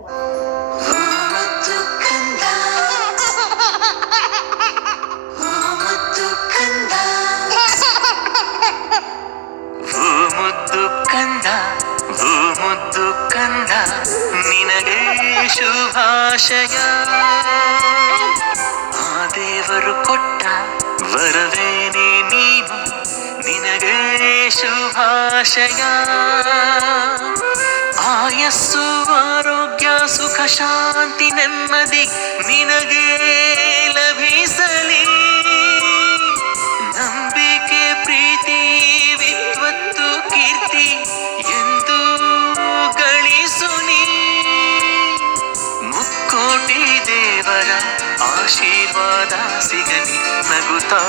ಮುದ್ದು ಕಂದ, ಮುದ್ದು ಕಂದ, ಮುದ್ದು ಕಂದ, ಮುದ್ದು ಕಂದ, ನಿನಗೆ ಶುಭಾಶಯ. ಆ ದೇವರು ಕೊಟ್ಟ ವರವೇನೆ ನೀನು, ನಿನಗೆ ಶುಭಾಶಯ. ಆಯಸ್ಸು ಆರೋಗ್ಯ ಸುಖ ಶಾಂತಿ ನೆಮ್ಮದಿ ನಿನಗೆ ಲಭಿಸಲಿ. ನಂಬಿಕೆ ಪ್ರೀತಿ ವಿದ್ವತ್ತು ಕೀರ್ತಿ ಎಂದು ಗಳಿಸು ನೀ. ಮುಕ್ಕೋಟಿ ದೇವರ ಆಶೀರ್ವಾದ ಸಿಗಲಿ, ನಗುತ್ತಾ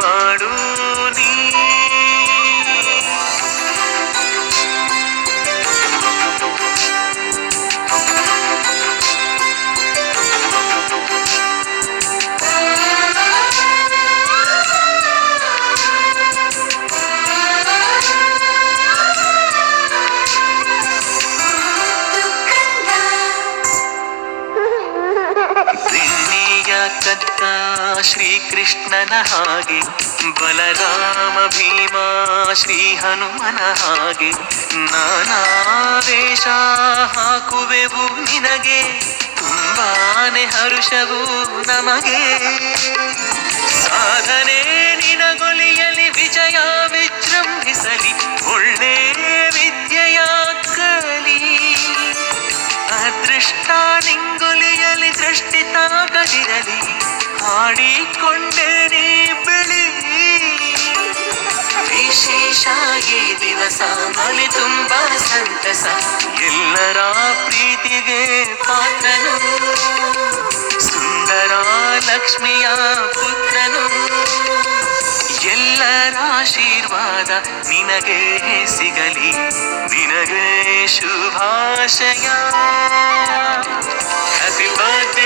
ಬಾಳು ನೀ. ಕದ್ದ ಶ್ರೀಕೃಷ್ಣನ ಹಾಗೆ, ಬಲರಾಮ ಭೀಮ ಶ್ರೀ ಹನುಮನ ಹಾಗೆ, ನಾನಾ ವೇಷ ಹಾಕುವೆವು ನಿನಗೆ, ತುಂಬಾನೆ ಹರುಷವು ನಮಗೆ. ಸಾಧನೆ ನಿನಗೊಲಿಯಲಿ, ವಿಜಯ ವಿಜೃಂಭಿಸಲಿ, ಒಳ್ಳೆ ವಿದ್ಯೆಯ ಕಲಿ. ಅದೃಷ್ಟ ನಿಂಗೊಲಿಯಲಿ, ದೃಷ್ಟಿ ತಾಗದಿರಲಿ, ಹಾಡಿಕೊಂಡೆ ನೀ ಬೆಳಿ. ವಿಶೇಷ ಈ ದಿವಸ ಮಳೆ ತುಂಬ ಸಂತಸ, ಎಲ್ಲರ ಪ್ರೀತಿಗೆ ಪಾತ್ರನು, ಸುಂದರ ಲಕ್ಷ್ಮಿಯ ಪುತ್ರನು. ಎಲ್ಲರ ಆಶೀರ್ವಾದ ನಿನಗೆ ಸಿಗಲಿ, ನಿನಗೆ ಶುಭಾಶಯ. Happy birthday